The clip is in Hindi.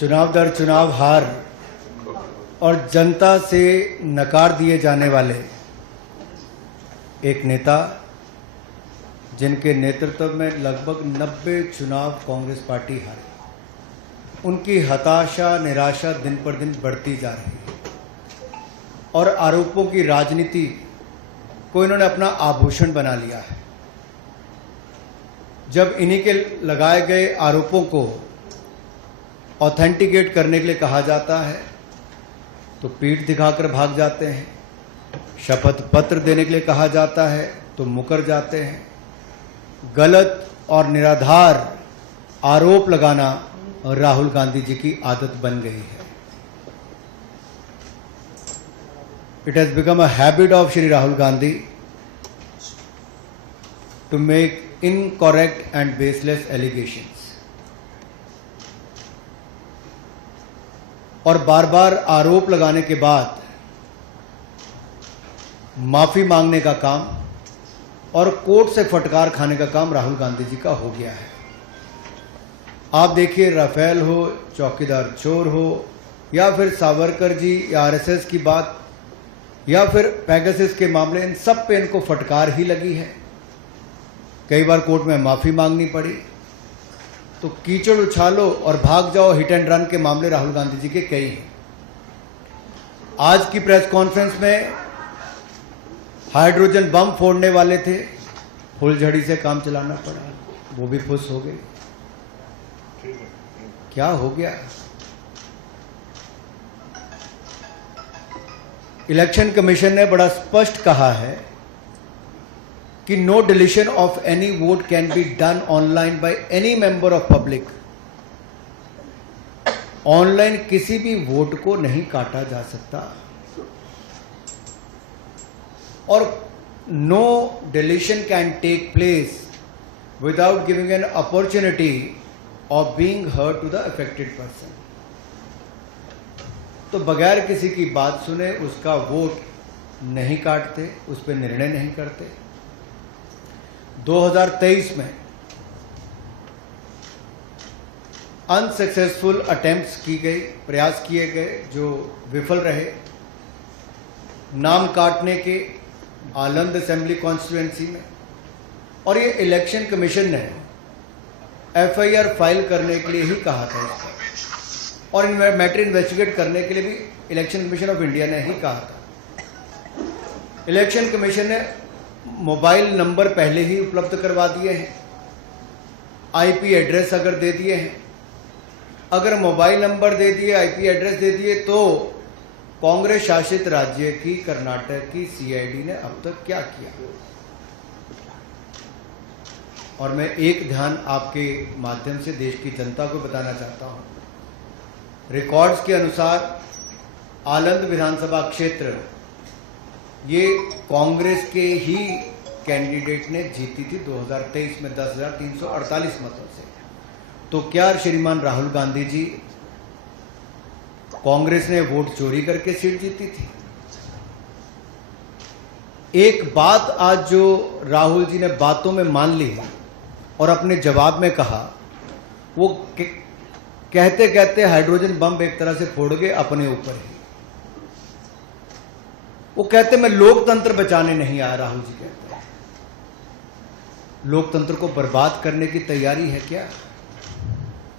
चुनाव दर चुनाव हार और जनता से नकार दिए जाने वाले एक नेता, जिनके नेतृत्व में लगभग 90 चुनाव कांग्रेस पार्टी हारी, उनकी हताशा निराशा दिन पर दिन बढ़ती जा रही है और आरोपों की राजनीति को इन्होंने अपना आभूषण बना लिया है। जब इन्हीं के लगाए गए आरोपों को ऑथेंटिकेट करने के लिए कहा जाता है तो पीठ दिखाकर भाग जाते हैं, शपथ पत्र देने के लिए कहा जाता है तो मुकर जाते हैं। गलत और निराधार आरोप लगाना राहुल गांधी जी की आदत बन गई है। It has become a habit of Shri Rahul Gandhi to make incorrect and baseless allegations. और बार बार आरोप लगाने के बाद माफी मांगने का काम और कोर्ट से फटकार खाने का काम राहुल गांधी जी का हो गया है। आप देखिए, राफेल हो, चौकीदार चोर हो, या फिर सावरकर जी या आरएसएस की बात, या फिर पेगासस के मामले, इन सब पे इनको फटकार ही लगी है। कई बार कोर्ट में माफी मांगनी पड़ी। तो कीचड़ उछालो और भाग जाओ हिट एंड रन के मामले राहुल गांधी जी के कई हैं। आज की प्रेस कॉन्फ्रेंस में हाइड्रोजन बम फोड़ने वाले थे, फुलझड़ी से काम चलाना पड़ा, वो भी खुश हो गए। क्या हो गया? इलेक्शन कमीशन ने बड़ा स्पष्ट कहा है कि no deletion of any vote can be done online by any member of public. Online किसी भी वोट को नहीं काटा जा सकता और no deletion can take place without giving an opportunity of being heard to the affected person. तो बगैर किसी की बात सुने उसका वोट नहीं काटते, उस पर निर्णय नहीं करते। 2023 में अनसक्सेसफुल अटेम्प्ट्स की गई, प्रयास किए गए जो विफल रहे, नाम काटने के आलंद असेंबली कॉन्स्टिट्यूएंसी में। और ये इलेक्शन कमीशन ने एफआईआर फाइल करने के लिए ही कहा था और मैटर इन्वेस्टिगेट करने के लिए भी इलेक्शन कमीशन ऑफ इंडिया ने ही कहा था। इलेक्शन कमीशन ने मोबाइल नंबर पहले ही उपलब्ध करवा दिए हैं, आईपी एड्रेस अगर दे दिए हैं, अगर मोबाइल नंबर दे दिए, आईपी एड्रेस दे दिए, तो कांग्रेस शासित राज्य की कर्नाटक की सीआईडी ने अब तक क्या किया? और मैं एक ध्यान आपके माध्यम से देश की जनता को बताना चाहता हूं। रिकॉर्ड्स के अनुसार आलंद विधानसभा क्षेत्र ये कांग्रेस के ही कैंडिडेट ने जीती थी 2023 में 10,348 मतों से। तो क्या श्रीमान राहुल गांधी जी, कांग्रेस ने वोट चोरी करके सीट जीती थी? एक बात आज जो राहुल जी ने बातों में मान ली और अपने जवाब में कहा, वो कहते कहते हाइड्रोजन बम एक तरह से फोड़ गए अपने ऊपर ही। वो कहते मैं लोकतंत्र बचाने नहीं आया, राहुल जी कहते हैं। लोकतंत्र को बर्बाद करने की तैयारी है क्या?